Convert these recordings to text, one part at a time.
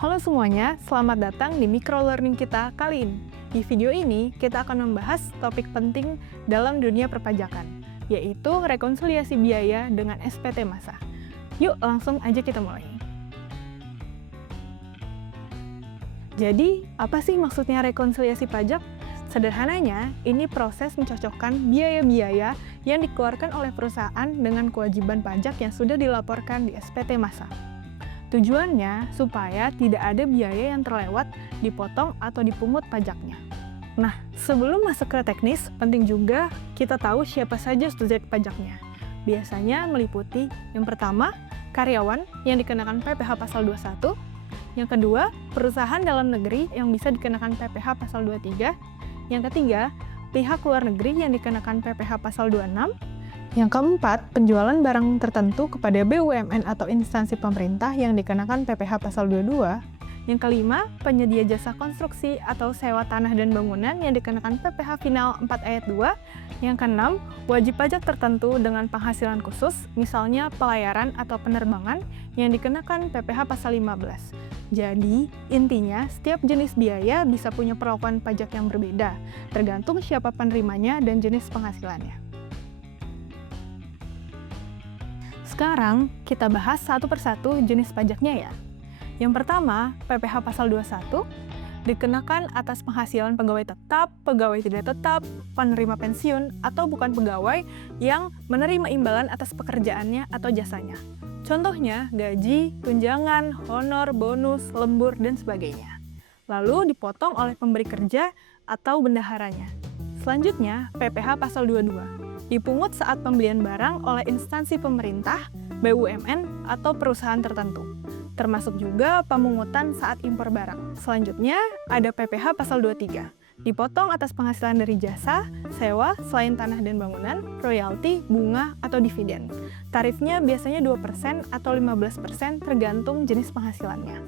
Halo semuanya, selamat datang di micro learning kita kali ini. Di video ini, kita akan membahas topik penting dalam dunia perpajakan, yaitu rekonsiliasi biaya dengan SPT massa. Yuk, langsung aja kita mulai. Jadi, apa sih maksudnya rekonsiliasi pajak? Sederhananya, ini proses mencocokkan biaya-biaya yang dikeluarkan oleh perusahaan dengan kewajiban pajak yang sudah dilaporkan di SPT massa. Tujuannya supaya tidak ada biaya yang terlewat, dipotong atau dipungut pajaknya. Nah, sebelum masuk ke teknis, penting juga kita tahu siapa saja subjek pajaknya. Biasanya meliputi yang pertama, karyawan yang dikenakan PPh pasal 21, yang kedua, perusahaan dalam negeri yang bisa dikenakan PPh pasal 23, yang ketiga, pihak luar negeri yang dikenakan PPh pasal 26, yang keempat, penjualan barang tertentu kepada BUMN atau instansi pemerintah yang dikenakan PPh pasal 22. Yang kelima, penyedia jasa konstruksi atau sewa tanah dan bangunan yang dikenakan PPh final 4 ayat 2. Yang keenam, wajib pajak tertentu dengan penghasilan khusus, misalnya pelayaran atau penerbangan yang dikenakan PPh pasal 15. Jadi, intinya setiap jenis biaya bisa punya perlakuan pajak yang berbeda, tergantung siapa penerimanya dan jenis penghasilannya. Sekarang, kita bahas satu persatu jenis pajaknya ya. Yang pertama, PPh pasal 21, dikenakan atas penghasilan pegawai tetap, pegawai tidak tetap, penerima pensiun, atau bukan pegawai yang menerima imbalan atas pekerjaannya atau jasanya. Contohnya, gaji, tunjangan, honor, bonus, lembur, dan sebagainya. Lalu dipotong oleh pemberi kerja atau bendaharanya. Selanjutnya, PPh pasal 22. Dipungut saat pembelian barang oleh instansi pemerintah, BUMN, atau perusahaan tertentu. Termasuk juga pemungutan saat impor barang. Selanjutnya, ada PPh pasal 23. Dipotong atas penghasilan dari jasa, sewa, selain tanah dan bangunan, royalti, bunga, atau dividen. Tarifnya biasanya 2% atau 15% tergantung jenis penghasilannya.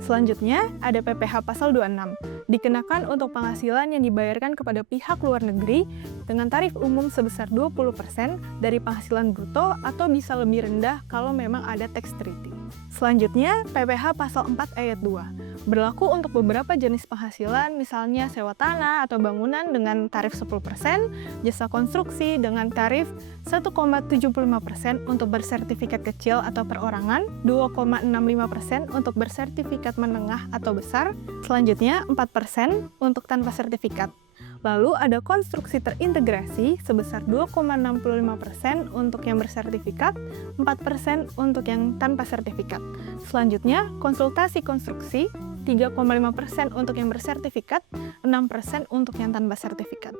Selanjutnya, ada PPh pasal 26, dikenakan untuk penghasilan yang dibayarkan kepada pihak luar negeri dengan tarif umum sebesar 20% dari penghasilan bruto atau bisa lebih rendah kalau memang ada tax treaty. Selanjutnya, PPh pasal 4 ayat 2, berlaku untuk beberapa jenis penghasilan, misalnya sewa tanah atau bangunan dengan tarif 10%, jasa konstruksi dengan tarif 1,75% untuk bersertifikat kecil atau perorangan, 2,65% untuk bersertifikat menengah atau besar, selanjutnya 4% untuk tanpa sertifikat. Lalu ada konstruksi terintegrasi sebesar 2,65% untuk yang bersertifikat, 4% untuk yang tanpa sertifikat. Selanjutnya, konsultasi konstruksi 3,5% untuk yang bersertifikat, 6% untuk yang tanpa sertifikat.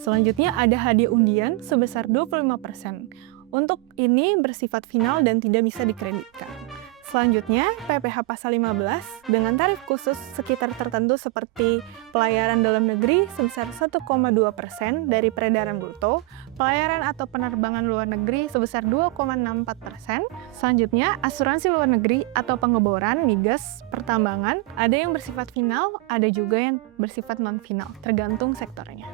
Selanjutnya ada hadiah undian sebesar 25%. Untuk ini bersifat final dan tidak bisa dikreditkan. Selanjutnya, PPh pasal 15 dengan tarif khusus sekitar tertentu seperti pelayaran dalam negeri sebesar 1,2% dari peredaran bruto, pelayaran atau penerbangan luar negeri sebesar 2,64%. Selanjutnya, asuransi luar negeri atau pengeboran, migas, pertambangan, ada yang bersifat final, ada juga yang bersifat non-final, tergantung sektornya.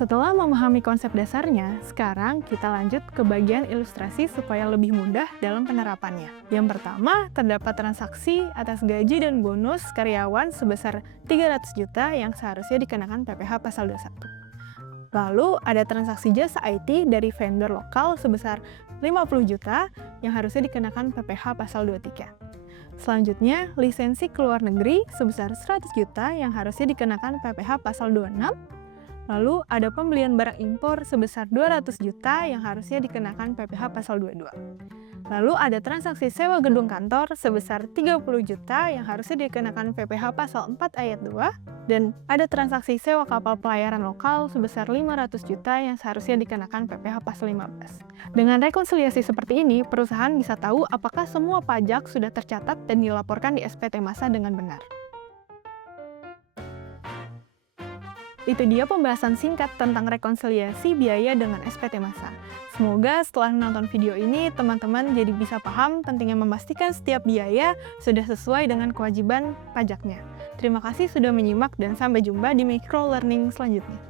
Setelah memahami konsep dasarnya, sekarang kita lanjut ke bagian ilustrasi supaya lebih mudah dalam penerapannya. Yang pertama, terdapat transaksi atas gaji dan bonus karyawan sebesar 300 juta yang seharusnya dikenakan PPh pasal 21. Lalu, ada transaksi jasa IT dari vendor lokal sebesar 50 juta yang harusnya dikenakan PPh pasal 23. Selanjutnya, lisensi ke luar negeri sebesar 100 juta yang harusnya dikenakan PPh pasal 26. Lalu ada pembelian barang impor sebesar 200 juta yang harusnya dikenakan PPh pasal 22. Lalu ada transaksi sewa gedung kantor sebesar 30 juta yang harusnya dikenakan PPh pasal 4 ayat 2. Dan ada transaksi sewa kapal pelayaran lokal sebesar 500 juta yang seharusnya dikenakan PPh pasal 15. Dengan rekonsiliasi seperti ini, perusahaan bisa tahu apakah semua pajak sudah tercatat dan dilaporkan di SPT massa dengan benar. Itu dia pembahasan singkat tentang rekonsiliasi biaya dengan SPT massa. Semoga setelah menonton video ini, teman-teman jadi bisa paham pentingnya memastikan setiap biaya sudah sesuai dengan kewajiban pajaknya. Terima kasih sudah menyimak dan sampai jumpa di micro learning selanjutnya.